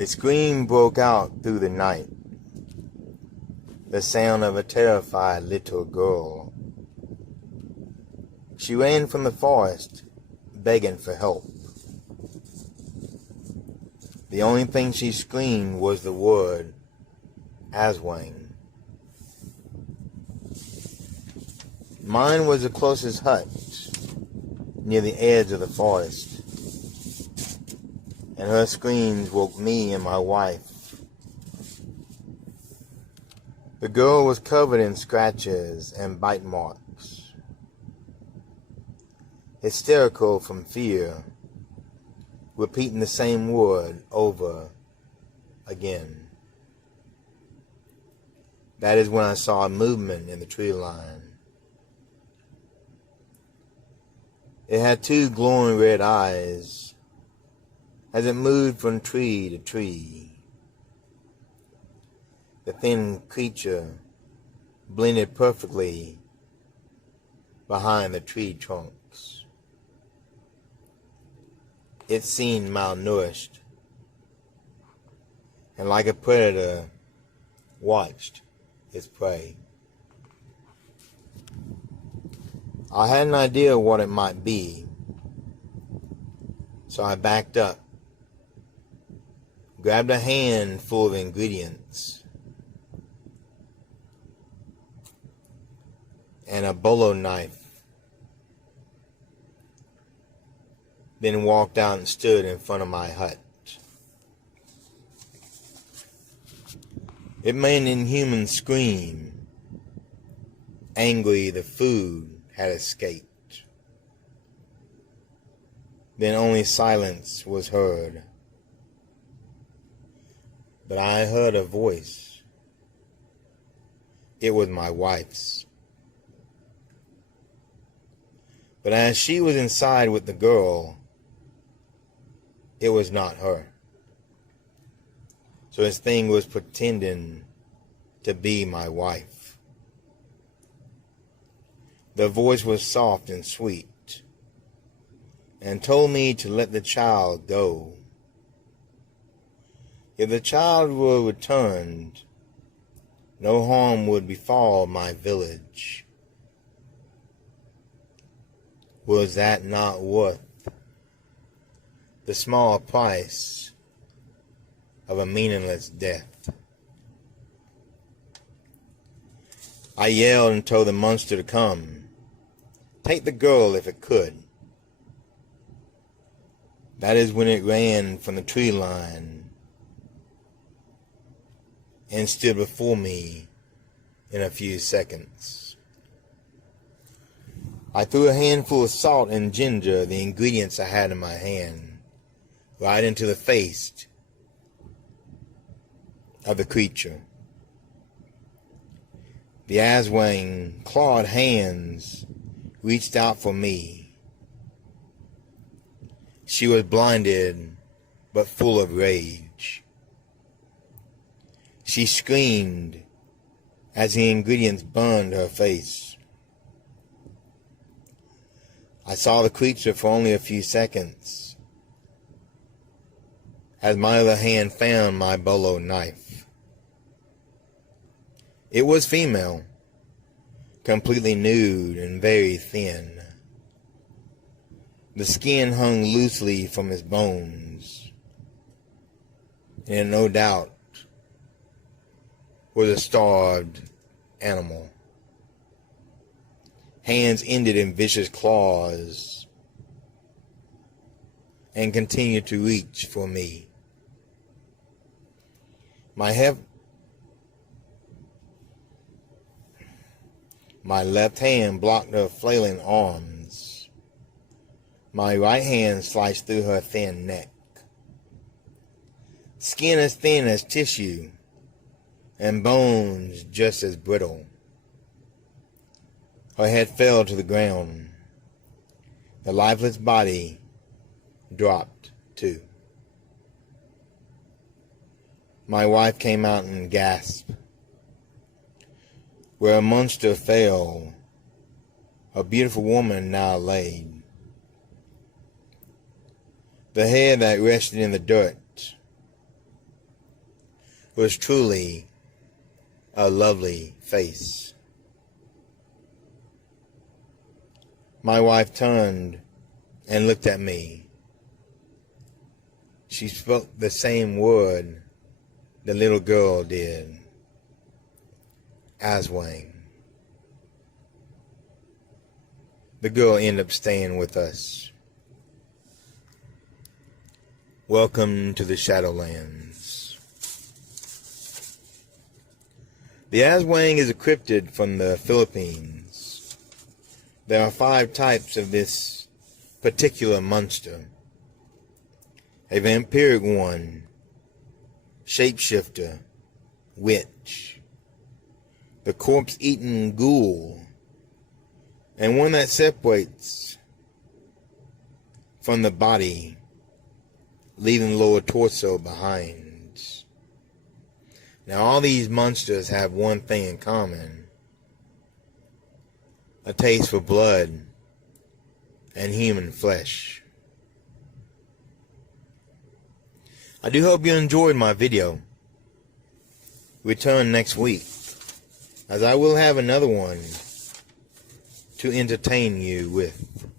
A scream broke out through the night, the sound of a terrified little girl. She ran from the forest, begging for help. The only thing she screamed was the word, Aswang. Mine was the closest hut, near the edge of the forest, and her screams woke me and my wife. The girl was covered in scratches and bite marks, hysterical from fear, repeating the same word over again. That is when I saw a movement in the tree line. It had two glowing red eyes as it moved from tree to tree. The thin creature blended perfectly behind the tree trunks. It seemed malnourished, and like a predator, watched its prey. I had an idea of what it might be, so I backed up, grabbed a handful of ingredients, and a bolo knife, then walked out and stood in front of my hut. It made an inhuman scream. Angry, the food had escaped. Then only silence was heard. But I heard a voice. It was my wife's. But as she was inside with the girl, it was not her. So this thing was pretending to be my wife. The voice was soft and sweet, and told me to let the child go. If the child were returned, no harm would befall my village. Was that not worth the small price of a meaningless death? I yelled and told the monster to come. Take the girl if it could. That is when it ran from the tree line and stood before me in a few seconds. I threw a handful of salt and ginger, the ingredients I had in my hand, right into the face of the creature. The Aswang clawed hands reached out for me. She was blinded but full of rage. She screamed as the ingredients burned her face. I saw the creature for only a few seconds as my other hand found my bolo knife. It was female, completely nude and very thin. The skin hung loosely from his bones, and no doubt was a starved animal. Hands ended in vicious claws and continued to reach for me. My left hand blocked her flailing arms. My right hand sliced through her thin neck. Skin as thin as tissue, and bones just as brittle. Her head fell to the ground. The lifeless body dropped too. My wife came out and gasped. Where a monster fell, a beautiful woman now laid. The head that rested in the dirt was truly a lovely face. My wife turned and looked at me. She spoke the same word the little girl did. Aswang. The girl ended up staying with us. Welcome to the Shadowlands. The Aswang is a cryptid from the Philippines. There are 5 types of this particular monster. A vampiric one, shapeshifter, witch, the corpse-eating ghoul, and one that separates from the body, leaving lower torso behind. Now all these monsters have one thing in common: a taste for blood and human flesh. I do hope you enjoyed my video. Return next week, as I will have another one to entertain you with.